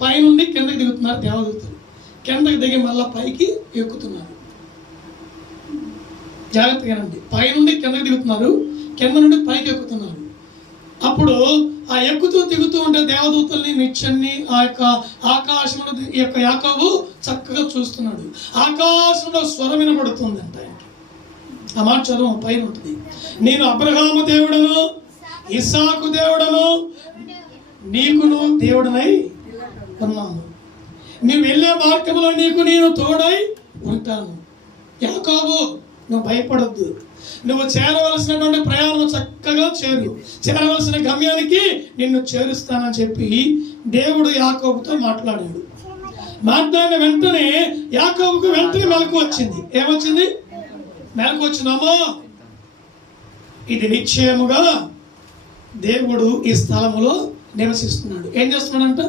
పైనుండి కిందకి దిగుతున్నారు దేవదూతలు. కిందకి దిగి మళ్ళీ పైకి ఎక్కుతున్నారు. జాగ్రత్తగానండి, పైనుండి కిందకి దిగుతున్నారు, కింద నుండి పైకి ఎక్కుతున్నారు. అప్పుడు ఆ ఎక్కుతూ దిగుతూ ఉంటే దేవదూతల్ని నిత్యాన్ని ఆ యొక్క ఆకాశంలో ఈ యొక్క యాకోబు చక్కగా చూస్తున్నాడు. ఆకాశంలో స్వరం వినబడుతుందంట ఆయనకి. ఆ మాట చదువు పైన ఉంటుంది. నేను అబ్రహాము దేవుడను, ఇస్సాకు దేవుడను, నీకును దేవుడనై ఉన్నాను. నువ్వు వెళ్ళే మార్గంలో నీకు నేను తోడై ఉంటాను. యాకోబు, నువ్వు భయపడొద్దు. నువ్వు చేరవలసినటువంటి ప్రయాణం చక్కగా చేరవలసిన గమ్యానికి నిన్ను చేరుస్తానని చెప్పి దేవుడు యాకోబుతో మాట్లాడాడు. మాట్లాడిన వెంటనే యాకోబుకు వెంటనే మెలకు వచ్చింది. ఏమొచ్చింది? మెలకు వచ్చిందమ్మా, ఇది నిశ్చయముగా దేవుడు ఈ స్థలములో నివసిస్తున్నాడు. ఏం చేస్తున్నాడంట?